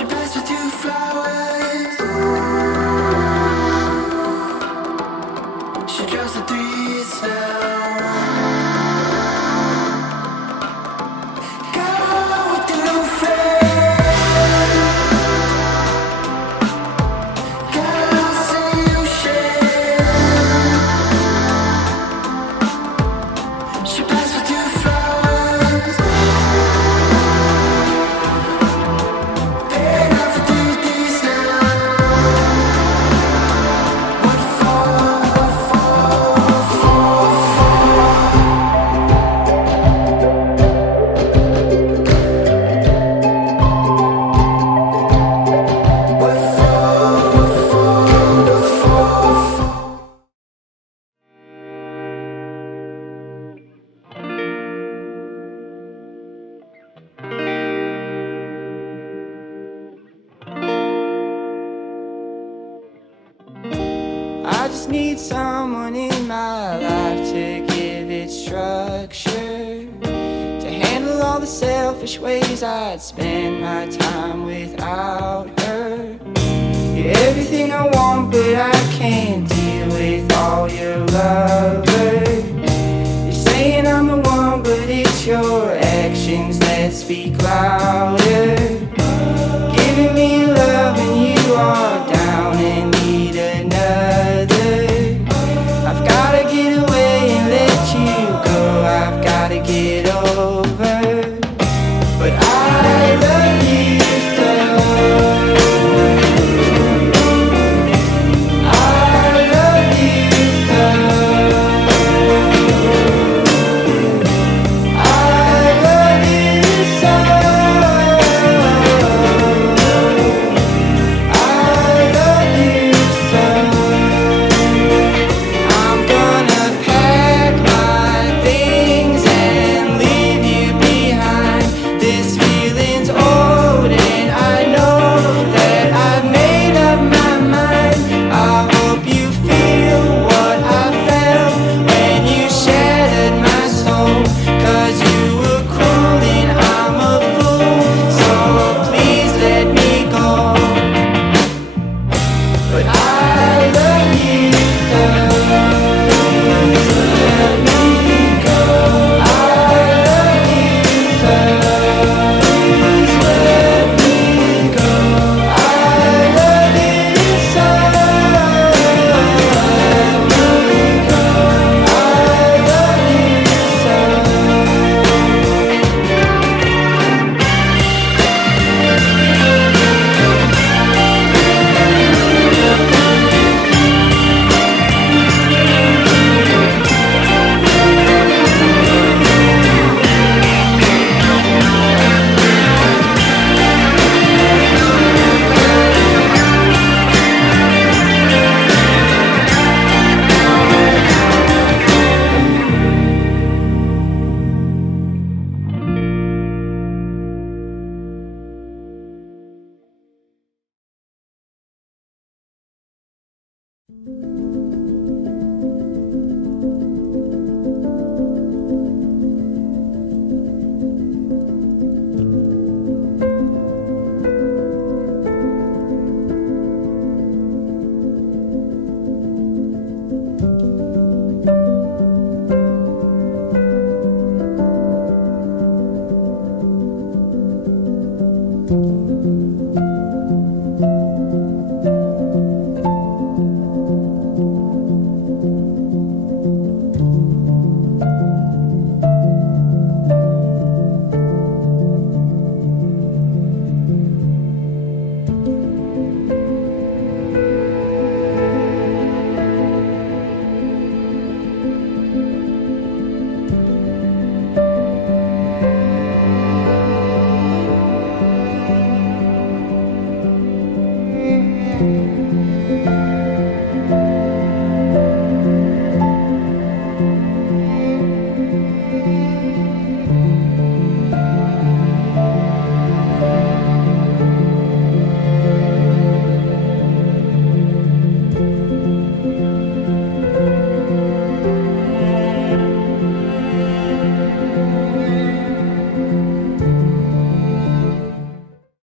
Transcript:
She blessed with two flowers. She draws the threes now. Go with the new friend. Girls in the ocean. She blessed with two flowers. Been out for 3 days now. What for? What for? What for? I just need someone in my life to give it structure, to handle all the selfish ways I'd spend my time without her. You're everything I want, but I can't deal with all your lovers. You're saying I'm the one, but it's your actions that speak louder. Giving me love when you are down and need another. I've gotta get away and let you go. I've gotta get over. But I love you so. I love you so. I love you so. I love you so. I'm gonna pack my things and leave you behind. This feeling's old and I know that I've made up my mind. I hope you feel what I felt when you shattered my soul. 'Cause you were cruel and I'm a fool, so please let me go. But I love you so. Please let me go. I love you so. Please let me go. I love you so. Let me go. I love you so.